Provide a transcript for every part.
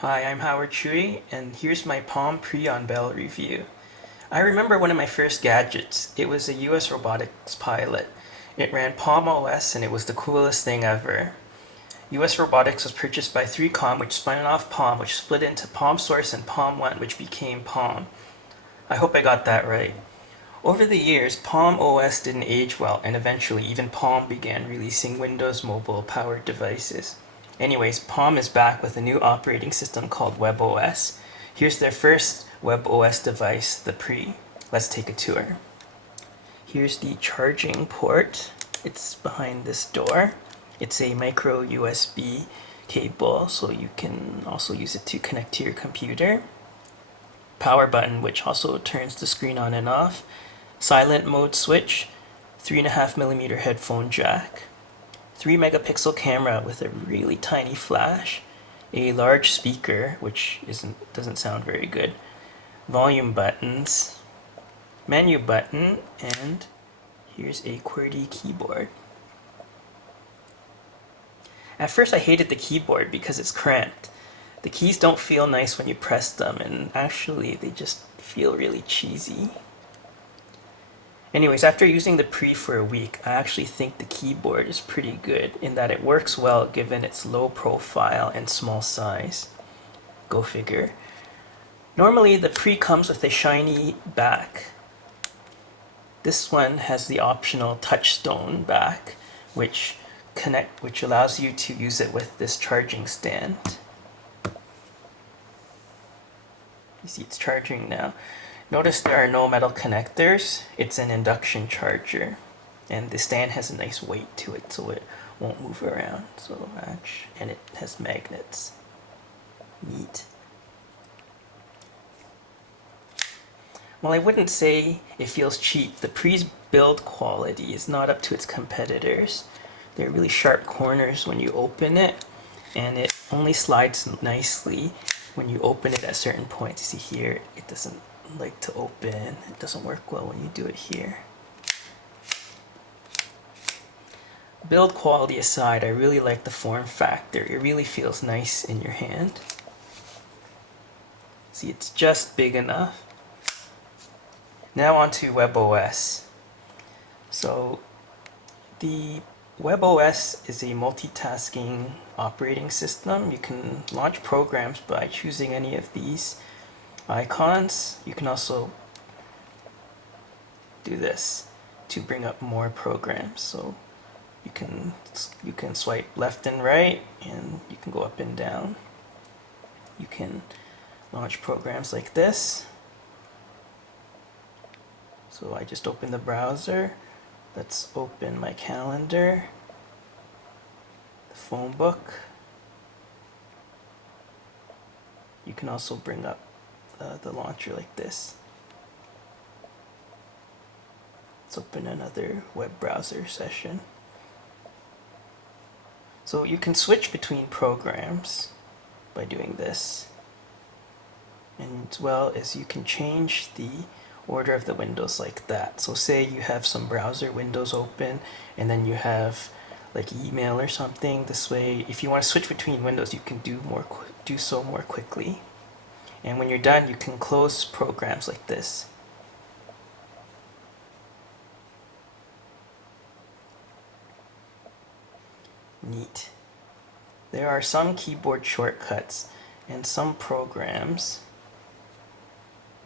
Hi, I'm HowardChui, and here's my Palm Pre-on Bell review. I remember one of my first gadgets. It was a US robotics pilot. It ran Palm OS, and it was the coolest thing ever. US Robotics was purchased by 3Com, which spun off Palm, which split into Palm Source and Palm One, which became Palm. I hope I got that right. Over the years, Palm OS didn't age well, and eventually even Palm began releasing Windows Mobile powered devices. Anyways, Palm is back with a new operating system called WebOS. Here's their first WebOS device, the Pre. Let's take a tour. Here's the charging port. It's behind this door. It's a micro USB cable, so you can also use it to connect to your computer. Power button, which also turns the screen on and off. Silent mode switch. 3.5mm headphone jack. 3 megapixel camera with a really tiny flash, a large speaker, which doesn't sound very good, volume buttons, menu button, and here's a QWERTY keyboard. At first I hated the keyboard because it's cramped. The keys don't feel nice when you press them, and actually they just feel really cheesy. Anyways, after using the Pre for a week, I actually think the keyboard is pretty good in that it works well given its low profile and small size. Go figure. Normally the Pre comes with a shiny back. This one has the optional touchstone back, which allows you to use it with this charging stand. You see it's charging now. Notice there are no metal connectors. It's an induction charger, and the stand has a nice weight to it so it won't move around. And it has magnets. Neat. While I wouldn't say it feels cheap, the Pre's build quality is not up to its competitors. There are really sharp corners when you open it, and it only slides nicely when you open it at certain points. You see here, it doesn't like to open. It doesn't work well when you do it here. Build quality aside, I really like the form factor. It really feels nice in your hand. See, it's just big enough. Now on to WebOS. So the WebOS is a multitasking operating system. You can launch programs by choosing any of these icons. You can also do this to bring up more programs. So you can swipe left and right, and you can go up and down. You can launch programs like this. So I just open the browser. Let's open my calendar, the phone book. You can also bring up the launcher like this. Let's open another web browser session. So you can switch between programs by doing this, and as well as you can change the order of the windows like that. So say you have some browser windows open and then you have like email or something. This way, if you want to switch between windows, you can do so more quickly. And when you're done, you can close programs like this. Neat. There are some keyboard shortcuts and some programs.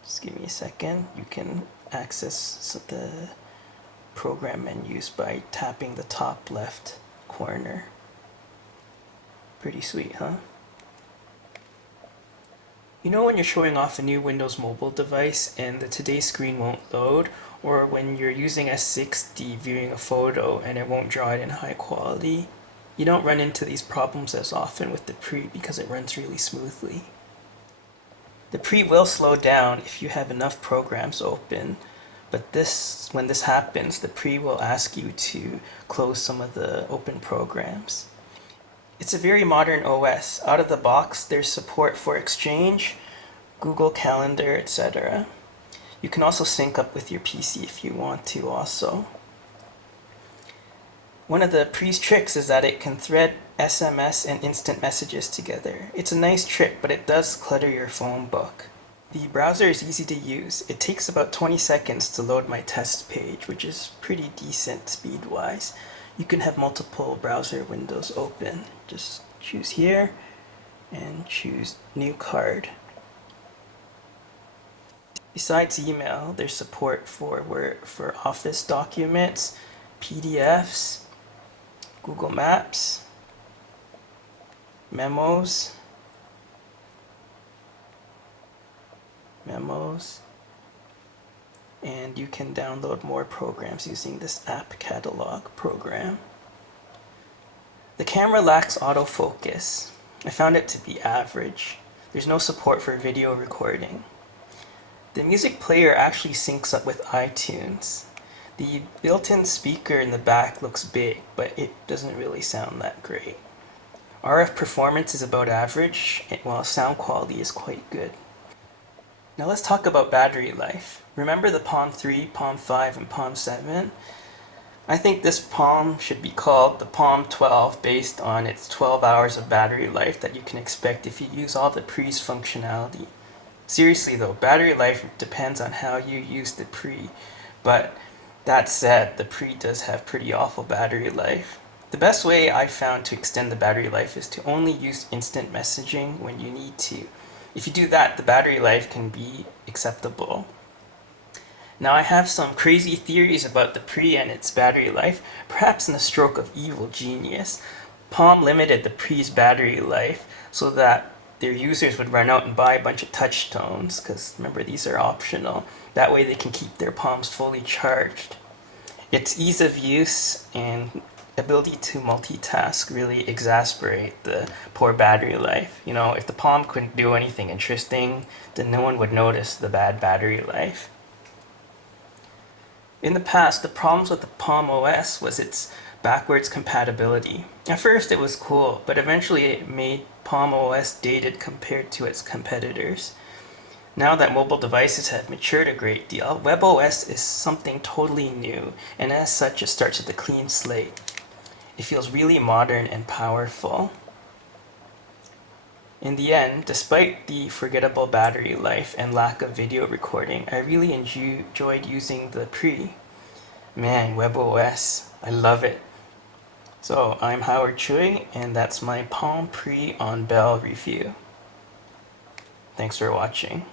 Just give me a second. You can access the program menus by tapping the top left corner. Pretty sweet, huh? You know when you're showing off a new Windows Mobile device and the Today screen won't load, or when you're using S60 viewing a photo and it won't draw it in high quality? You don't run into these problems as often with the Pre because it runs really smoothly. The Pre will slow down if you have enough programs open, but when this happens, the Pre will ask you to close some of the open programs. It's a very modern OS. Out of the box, there's support for Exchange, Google Calendar, etc. You can also sync up with your PC if you want to also. One of the Pre's tricks is that it can thread SMS and instant messages together. It's a nice trick, but it does clutter your phone book. The browser is easy to use. It takes about 20 seconds to load my test page, which is pretty decent speed-wise. You can have multiple browser windows open. Just choose here and choose new card. Besides email, there's support for Office documents, PDFs, Google Maps, memos, and you can download more programs using this app catalog program. The camera lacks autofocus. I found it to be average. There's no support for video recording. The music player actually syncs up with iTunes. The built-in speaker in the back looks big, but it doesn't really sound that great. RF performance is about average, while sound quality is quite good. Now let's talk about battery life. Remember the Palm 3, Palm 5, and Palm 7? I think this Palm should be called the Palm 12 based on its 12 hours of battery life that you can expect if you use all the Pre's functionality. Seriously though, battery life depends on how you use the Pre, but that said, the Pre does have pretty awful battery life. The best way I've found to extend the battery life is to only use instant messaging when you need to. If you do that, the battery life can be acceptable. Now I have some crazy theories about the Pre and its battery life, perhaps in a stroke of evil genius. Palm limited the Pre's battery life so that their users would run out and buy a bunch of touchstones, because remember, these are optional. That way they can keep their palms fully charged. Its ease of use and ability to multitask really exasperate the poor battery life. You know, if the Palm couldn't do anything interesting, then no one would notice the bad battery life. In the past, the problems with the Palm OS was its backwards compatibility. At first it was cool, but eventually it made Palm OS dated compared to its competitors. Now that mobile devices have matured a great deal, WebOS is something totally new, and as such it starts with a clean slate. It feels really modern and powerful. In the end, despite the forgettable battery life and lack of video recording, I really enjoyed using the Pre. Man, WebOS, I love it. So I'm HowardChui, and that's my Palm Pre on Bell review. Thanks for watching.